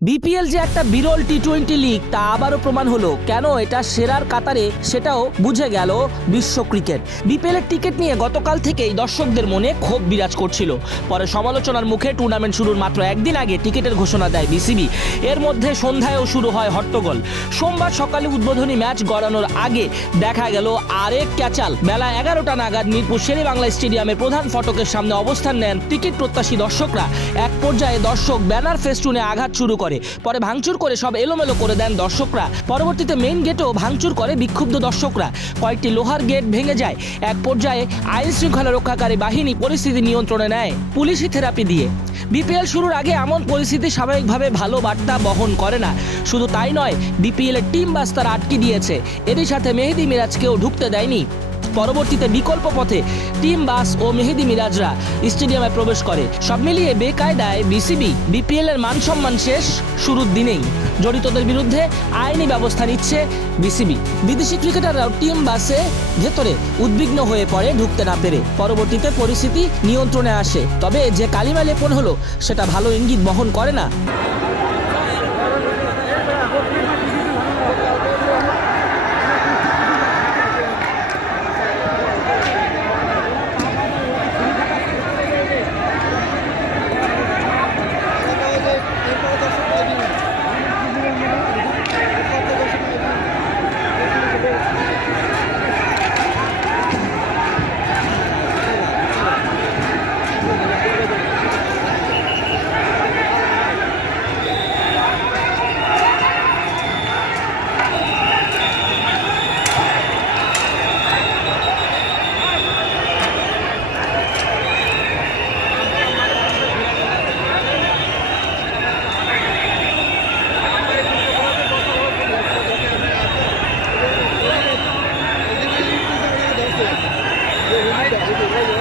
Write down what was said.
BPL যে একটা বিরল টি টোয়েন্টি লিগ তা আবারও প্রমাণ হলো কেন এটা সেরার কাতারে সেটাও বুঝে গেল বিশ্ব ক্রিকেট। বিপিএলের টিকিট নিয়ে গতকাল থেকেই দর্শকদের মনে ক্ষোভ বিরাজ করছিল। পরে সমালোচনার মুখে টুর্নামেন্ট শুরুর মাত্র একদিন আগে টিকিটের ঘোষণা দেয় বিসিবি এর মধ্যে সন্ধ্যায়ও শুরু হয় হট্টগোল। সোমবার সকালে উদ্বোধনী ম্যাচ গড়ানোর আগে দেখা গেল আরেক ক্যাচাল। বেলা এগারোটা নাগাদ মিরপুর শেরে বাংলা স্টেডিয়ামের প্রধান ফটকের সামনে অবস্থান নেন টিকিট প্রত্যাশী দর্শকরা। এক পর্যায়ে দর্শক ব্যানার ফেস্টুনে আঘাত শুরু করে। পরে ভাঙচুর করে সব এলোমেলো করে দেন দর্শকরা। পরবর্তীতে মেইন গেটও ভাঙচুর করে বিক্ষুব্ধ দর্শকরা। কয়েকটি লোহার গেট ভেঙে যায়। এক পর্যায়ে আইন শৃঙ্খলা রক্ষাকারী বাহিনী পরিস্থিতি নিয়ন্ত্রণে নেয় পুলিশি থেরাপি দিয়ে। বিপিএল শুরুর আগে এমন পরিস্থিতি স্বাভাবিকভাবে ভালো বার্তা বহন করে না। শুধু তাই নয়, বিপিএলের টিম বাস তারা আটকে দিয়েছে। এরই সাথে মেহেদি মিরাজকেও ঢুকতে দেয়নি। পরবর্তীতে বিকল্প পথে টিম বাস ও মেহেদি মিরাজরা স্টেডিয়ামে প্রবেশ করে। সব মিলিয়ে বেকায়দায় বিসিবি, বিপিএল এর মান সম্মান শেষ শুরুর দিনেই। জড়িতদের বিরুদ্ধে আইনি ব্যবস্থা নিচ্ছে বিসিবি। বিদেশি ক্রিকেটাররাও টিম বাসে ভেতরে উদ্বিগ্ন হয়ে পড়ে, ঢুকতে না পেরে। পরবর্তীতে পরিস্থিতি নিয়ন্ত্রণে আসে। তবে যে কালিমা লেপন হলো, সেটা ভালো ইঙ্গিত বহন করে না। চলো